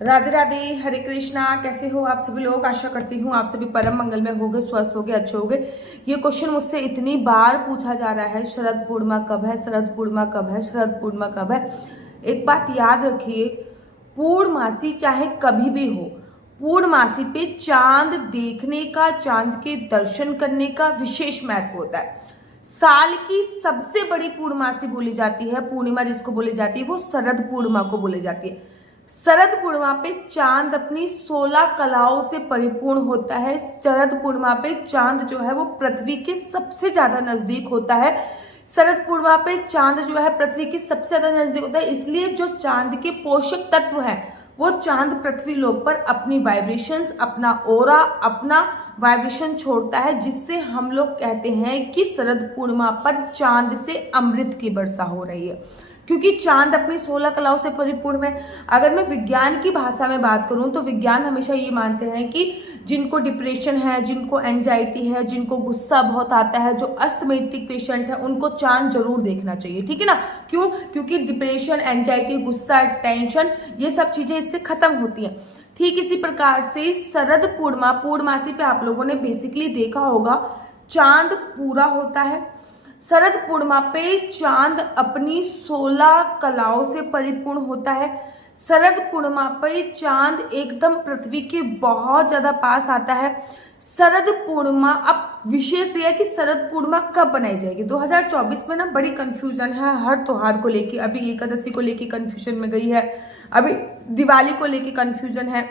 राधे राधे, हरे कृष्णा। कैसे हो आप सभी लोग? आशा करती हूँ आप सभी परम मंगल में होगे, स्वस्थ होगे, अच्छे होगे। ये क्वेश्चन मुझसे इतनी बार पूछा जा रहा है, शरद पूर्णिमा कब है, शरद पूर्णिमा कब है, शरद पूर्णिमा कब है। एक बात याद रखिए, पूर्णमासी चाहे कभी भी हो, पूर्णमासी पे चांद देखने का, चांद के दर्शन करने का विशेष महत्व होता है। साल की सबसे बड़ी पूर्णमासी बोली जाती है, पूर्णिमा जिसको बोली जाती है वो शरद पूर्णिमा को बोली जाती है। शरद पूर्णिमा पे चांद अपनी 16 कलाओं से परिपूर्ण होता है। शरद पूर्णिमा पे चांद जो है वो पृथ्वी के सबसे ज्यादा नजदीक होता है। शरद पूर्णिमा पे चांद जो है पृथ्वी के सबसे ज्यादा नजदीक होता है, इसलिए जो चांद के पोषक तत्व हैं वो चांद पृथ्वी लोक पर अपनी वाइब्रेशंस, अपना ओरा, अपना वाइब्रेशन छोड़ता है, जिससे हम लोग कहते हैं कि शरद पूर्णिमा पर चांद से अमृत की वर्षा हो रही है, क्योंकि चांद अपनी 16 कलाओं से परिपूर्ण है। अगर मैं विज्ञान की भाषा में बात करूं तो विज्ञान हमेशा ये मानते हैं कि जिनको डिप्रेशन है, जिनको एंजाइटी है, जिनको गुस्सा बहुत आता है, जो अस्थमैटिक पेशेंट है, उनको चांद जरूर देखना चाहिए। ठीक है ना? क्यों? क्योंकि डिप्रेशन, एंजाइटी, गुस्सा, टेंशन, ये सब चीजें इससे खत्म होती हैं। ठीक इसी प्रकार से शरद पूर्णिमा, पूर्णमासी पे आप लोगों ने बेसिकली देखा होगा चांद पूरा होता है। शरद पूर्णिमा पे चांद अपनी 16 कलाओं से परिपूर्ण होता है। शरद पूर्णिमा पे चांद एकदम पृथ्वी के बहुत ज्यादा पास आता है। शरद पूर्णिमा, अब विशेष यह है कि शरद पूर्णिमा कब बनाई जाएगी। 2024 में ना बड़ी कंफ्यूजन है हर त्योहार को लेके। अभी एकादशी को लेके कंफ्यूजन में गई है, अभी दिवाली को लेके कंफ्यूजन है।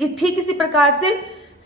ठीक इसी प्रकार से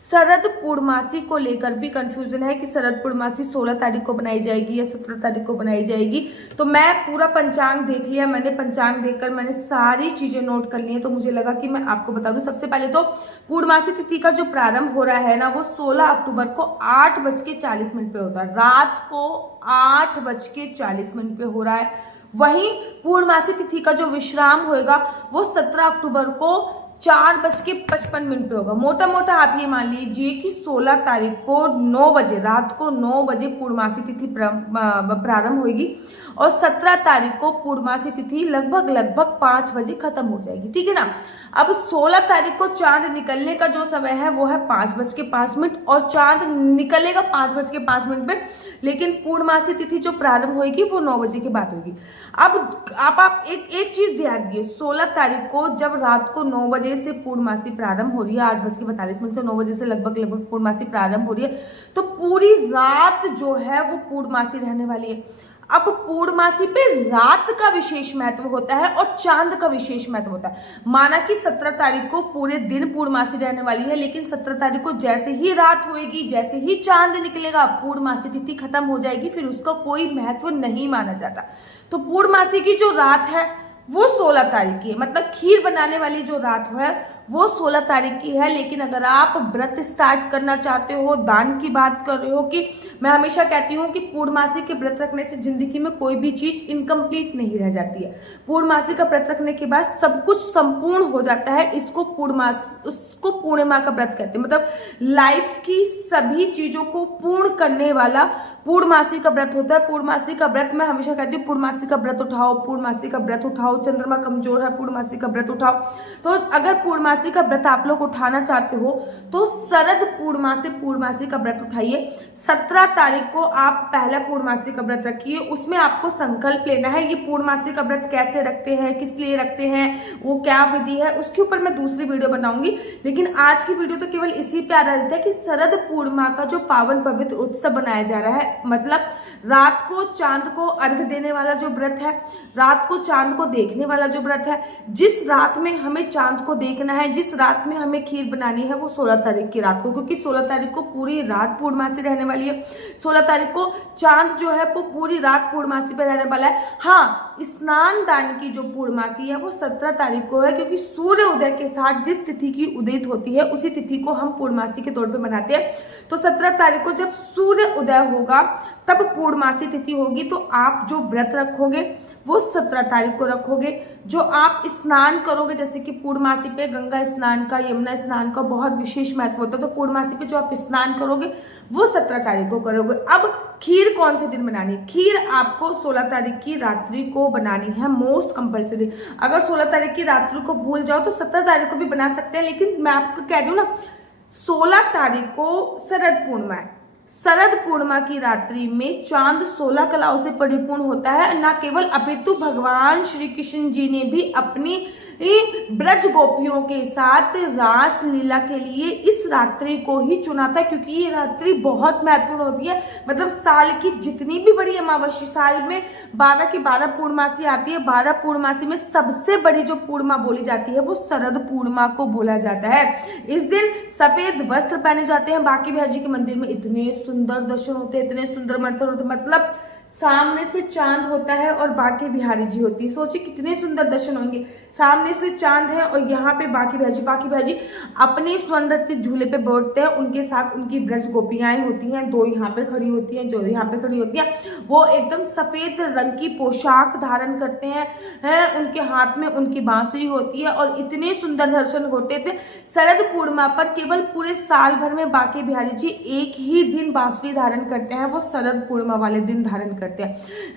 शरद पूर्णमासी को लेकर भी कंफ्यूजन है कि शरद पूर्णमासी 16 तारीख को बनाई जाएगी या 17 तारीख को बनाई जाएगी। तो मैं पूरा पंचांग देख लिया, मैंने पंचांग देखकर मैंने सारी चीजें नोट कर ली हैं, तो मुझे लगा कि मैं आपको बता दूं। सबसे पहले तो पूर्णमासी तिथि का जो प्रारंभ हो रहा है ना, वो 16 अक्टूबर को 8:40 पे होता है। रात को 8:40 पे हो रहा है। वहीं पूर्णमासी तिथि का जो विश्राम होगा वो 17 अक्टूबर को 4:55 पे होगा। मोटा मोटा आप ये मान लीजिए कि 16 तारीख को 9 बजे, रात को 9 बजे पूर्णमासी तिथि प्रारंभ होगी और 17 तारीख को पूर्णमासी तिथि लगभग 5 बजे खत्म हो जाएगी। ठीक है ना? अब 16 तारीख को चांद निकलने का जो समय है वो है 5:05 और चांद निकलेगा 5:05 पे, लेकिन पूर्णमासी तिथि जो प्रारंभ होगी वो 9 बजे के बाद होगी। अब आप एक चीज ध्यान दिए, 16 तारीख को जब रात को 9 बजे से पूर्णमासी प्रारंभ हो रही है, 8:42 से 9 बजे से लगभग पूर्णमासी प्रारंभ हो रही है, तो पूरी रात जो है वो पूर्णमासी रहने वाली है। अब पूर्णमासी पे रात का विशेष महत्व होता है और चांद का विशेष महत्व होता है। माना कि 17 तारीख को पूरे दिन पूर्णमासी रहने वाली है, लेकिन 17 तारीख को जैसे ही रात होएगी, जैसे ही चांद निकलेगा, पूर्णमासी तिथि खत्म हो जाएगी, फिर उसका कोई महत्व नहीं माना जाता। तो पूर्णमासी की जो रात है वो 16 तारीख की है, मतलब खीर बनाने वाली जो रात है वो 16 तारीख की है। लेकिन अगर आप व्रत स्टार्ट करना चाहते हो, दान की बात कर रहे हो, कि मैं हमेशा कहती हूँ कि पूर्णमासी के व्रत रखने से जिंदगी में कोई भी चीज इनकम्प्लीट नहीं रह जाती है। पूर्णमासी का व्रत रखने के बाद सब कुछ संपूर्ण हो जाता है। इसको पूर्णिमा का व्रत कहते हैं, मतलब लाइफ की सभी चीजों को पूर्ण करने वाला पूर्णमासी का व्रत होता है। पूर्णमासी का व्रत, मैं हमेशा कहती हूँ पूर्णमासी का व्रत उठाओ, पूर्णमासी का व्रत उठाओ। चंद्रमा कमजोर है, पूर्णमासी का व्रत उठाओ। तो अगर पूर्णमासी का व्रत आप लोग उठाना चाहते हो तो शरद पूर्णिमा से पूर्णमासी का व्रत उठाइए। 17 तारीख को आप पहला पूर्णमासी का व्रत रखिए। उसमें आपको संकल्प लेना है। ये पूर्णमासी का व्रत कैसे रखते हैं, किस लिए रखते हैं, वो क्या विधि है, उसके ऊपर मैं दूसरी वीडियो बनाऊंगी। लेकिन आज की वीडियो तो केवल इसी पे आधारित है कि शरद पूर्णिमा का जो पावन पवित्र उत्सव बनाया जा रहा है, मतलब रात को चांद को अर्घ्य देने वाला जो व्रत है, रात को चांद को देखने वाला जो व्रत है, जिस रात में हमें चांद को देखना है, जिस रात में हमें खीर बनानी है, वो 16 तारीख की रात को, क्योंकि 16 तारीख को पूरी रात पूर्णमासी रहने वाली है। 16 तारीख को चांद जो है वो पूरी रात पूर्णमासी पे रहने वाला है। हाँ, स्नान दान की जो पूर्णमासी है वो 17 तारीख को है, क्योंकि सूर्य उदय के साथ जिस तिथि की उदित होती है उसी तिथि को हम पूर्णमासी के तौर पे मनाते हैं। तो 17 तारीख को जब सूर्य उदय होगा तब पूर्णमासी तिथि होगी। तो आप जो व्रत रखोगे वो 17 तारीख को रखोगे। जो आप स्नान करोगे, जैसे कि पूर्णमासी पे गंगा स्नान का, यमुना स्नान का बहुत विशेष महत्व होता है, तो पूर्णमासी पे जो आप स्नान करोगे वो 17 तारीख को करोगे। अब खीर कौन से दिन बनानी है? खीर आपको 16 तारीख की रात्रि को बनानी है, मोस्ट कंपल्सरी। अगर 16 तारीख की रात्रि को भूल जाओ तो 17 तारीख को भी बना सकते हैं, लेकिन मैं आपको कह रही हूँ ना, 16 तारीख को शरद पूर्णिमा है। शरद पूर्णिमा की रात्रि में चांद 16 कलाओं से परिपूर्ण होता है। न केवल अपितु भगवान श्री कृष्ण जी ने भी अपनी ब्रज गोपियों के साथ रास लीला के लिए इस रात्रि को ही चुना था, क्योंकि ये रात्रि बहुत महत्वपूर्ण होती है। मतलब साल की जितनी भी बड़ी अमावस्या, साल में 12 की 12 पूर्णमासी आती है, 12 पूर्णमासी में सबसे बड़ी जो पूर्णिमा बोली जाती है वो शरद पूर्णिमा को बोला जाता है। इस दिन सफेद वस्त्र पहने जाते हैं। बांके बिहारी जी के मंदिर में इतने सुंदर दर्शन होते हैं, इतने सुंदर मंदिर होते हैं, मतलब सामने से चांद होता है और बांके बिहारी जी होती है। सोचिए कितने सुंदर दर्शन होंगे। सामने से चांद है और यहाँ पे बांके बिहारी जी अपने स्वर्ण झूले पे बैठते हैं। उनके साथ उनकी ब्रज गोपियाएं होती हैं, 2 यहाँ पे खड़ी होती हैं, 2 यहाँ पे खड़ी होती हैं। वो एकदम सफेद रंग की पोशाक धारण करते हैं, उनके हाथ में उनकी बांसुरी होती है और इतने सुंदर दर्शन होते थे। शरद पूर्णिमा पर केवल पूरे साल भर में बांके बिहारी जी एक ही दिन बांसुरी धारण करते हैं, वो शरद पूर्णिमा वाले दिन धारण करते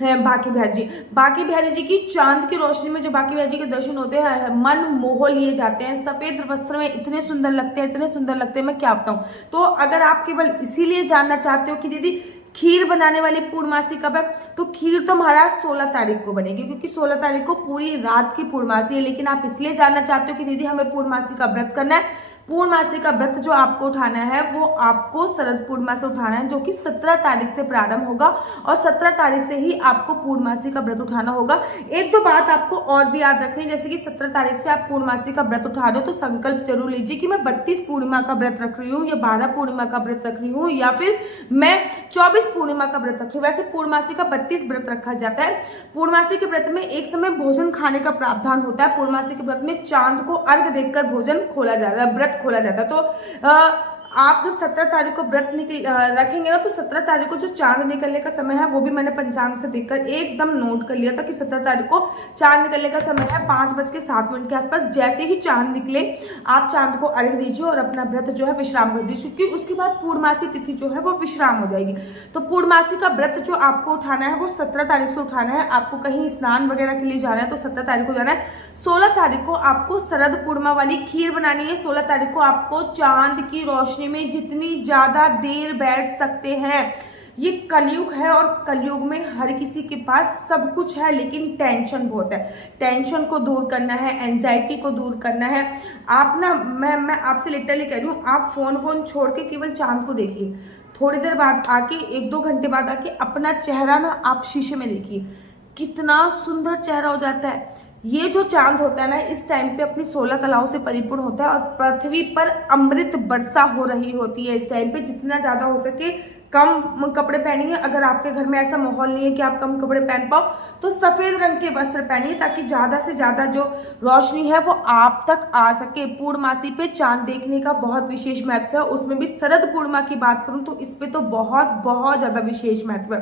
हैं बांके बिहारी जी की चांद की रोशनी में जो बांके बिहारी जी के दर्शन होते हैं, मन मोह लिए जाते हैं। सफेद वस्त्र में इतने सुंदर लगते हैं, इतने सुंदर लगते हैं, मैं क्या बताऊं। तो अगर आप केवल इसीलिए जानना चाहते हो कि दीदी खीर बनाने वाली पूर्णमासी कब है, तो खीर तो महाराज 16 तारीख को बनेगी, क्योंकि 16 तारीख को पूरी रात की पूर्णमासी है। लेकिन आप इसलिए जानना चाहते हो कि दीदी हमें पूर्णमासी का व्रत करना है। पूर्णमासी का व्रत जो आपको उठाना है वो आपको शरद पूर्णिमा से उठाना है, जो कि 17 तारीख से प्रारंभ होगा और 17 तारीख से ही आपको पूर्णमासी का व्रत उठाना होगा। एक दो बात आपको और भी याद रखनी है, जैसे कि 17 तारीख से आप पूर्णमासी का व्रत उठा रहे हो तो संकल्प जरूर लीजिए कि मैं 32 पूर्णिमा का व्रत रख रही हूँ या 12 पूर्णिमा का व्रत रख रही हूँ या फिर मैं 24 पूर्णिमा का व्रत रख रही हूँ। वैसे पूर्णमासी का 32 व्रत रखा जाता है। पूर्णमासी के व्रत में एक समय भोजन खाने का प्रावधान होता है। पूर्णमासी के व्रत में चांद को अर्घ देकर भोजन खोला जाता है, व्रत खोला जाता है। तो आप जब 17 तारीख को व्रत रखेंगे ना, तो 17 तारीख को जो चांद निकलने का समय है वो भी मैंने पंचांग से देखकर एकदम नोट कर लिया था कि 17 तारीख को चांद निकलने का समय है 5:07 के आसपास। जैसे ही चांद निकले आप चांद को अर्घ दीजिए और अपना व्रत जो है विश्राम कर दीजिए, क्योंकि उसके बाद पूर्णमासी तिथि जो है वो विश्राम हो जाएगी। तो पूर्णमासी का व्रत जो आपको उठाना है वो 17 तारीख से उठाना है। आपको कहीं स्नान वगैरह के लिए जाना है तो 17 तारीख को जाना है। 16 तारीख को आपको शरद पूर्णिमा वाली खीर बनानी है। 16 तारीख को आपको चांद की रोशनी में जितनी ज्यादा देर बैठ सकते हैं। ये कलयुग है और कलयुग में हर किसी के पास सब कुछ है, लेकिन टेंशन बहुत है। टेंशन को दूर करना है, एंजाइटी को दूर करना है। आप ना, मैं आपसे लिटरली कह रही हूँ, आप फोन छोड़ के केवल चांद को देखिए। थोड़ी देर बाद आके, 1-2 घंटे बाद आके अपना चेहरा ना आप शीशे में देखिए, कितना सुंदर चेहरा हो जाता है। ये जो चांद होता है ना, इस टाइम पे अपनी 16 कलाओं से परिपूर्ण होता है और पृथ्वी पर अमृत वर्षा हो रही होती है। इस टाइम पे जितना ज्यादा हो सके कम कपड़े पहनिए। अगर आपके घर में ऐसा माहौल नहीं है कि आप कम कपड़े पहन पाओ तो सफेद रंग के वस्त्र पहनिए, ताकि ज्यादा से ज्यादा जो रोशनी है वो आप तक आ सके। पूर्णमासी पे चांद देखने का बहुत विशेष महत्व है। उसमें भी शरद पूर्णिमा की बात करूं तो इस पे तो बहुत ज्यादा विशेष महत्व है।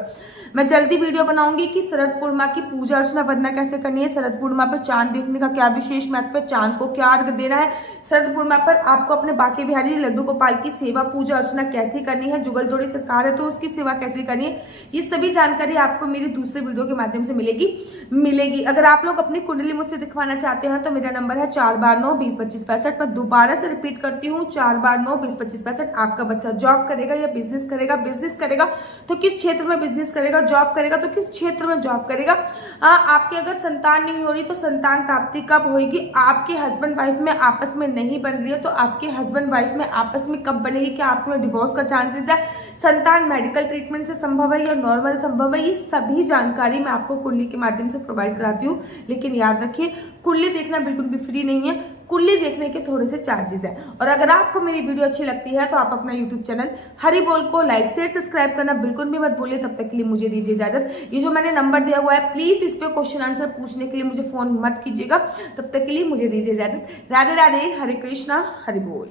मैं जल्दी वीडियो बनाऊंगी कि शरद पूर्णिमा की पूजा अर्चना वंदना कैसे करनी है, शरद पूर्णिमा पर चांद देखने का क्या विशेष महत्व है, चांद को क्या अर्घ देना है, शरद पूर्णिमा पर आपको अपने बांके बिहारी जी लड्डू गोपाल की सेवा पूजा अर्चना कैसे करनी है, जुगल जोड़ी सरकार है तो उसकी सेवा कैसे करनी है, ये सभी जानकारी आपको मेरे दूसरे वीडियो के माध्यम से मिलेगी। अगर आप लोग अपनी कुंडली मुझसे दिखवाना चाहते हैं तो मेरा नंबर है 4/9-20-25-65। मैं दोबारा से रिपीट करती हूँ, 4/9-20-25-65। आपका बच्चा जॉब करेगा या बिजनेस करेगा तो किस क्षेत्र में बिजनेस करेगा, जॉब करेगा तो किस क्षेत्र में जॉब करेगा, आपके अगर संतान नहीं हो रही तो संतान प्राप्ति कब होगी, आपके हस्बैंड वाइफ में आपस में नहीं बन रही है तो आपके हस्बैंड वाइफ में आपस में कब बनेगी, क्या आपको डिवोर्स का चांसेस है, संतान मेडिकल ट्रीटमेंट से संभव है या नॉर्मल संभव है, ये सभी जानकारी मैं आपको कुंडली के माध्यम से प्रोवाइड कराती हूँ। लेकिन याद रखिए, कुंडली देखना बिल्कुल भी फ्री नहीं है, कुंडली देखने के थोड़े से चार्जेस है। और अगर आपको मेरी वीडियो अच्छी लगती है तो आप अपना यूट्यूब चैनल हरि बोल को लाइक शेयर सब्सक्राइब करना बिल्कुल भी मत भूलिए। तब तक के लिए मुझे दीजिए इजाजत। ये जो मैंने नंबर दिया हुआ है प्लीज इस पे क्वेश्चन आंसर पूछने के लिए मुझे फोन मत कीजिएगा। तब तक के लिए मुझे दीजिए इजाजत। राधे राधे, हरे कृष्णा, हरि बोल।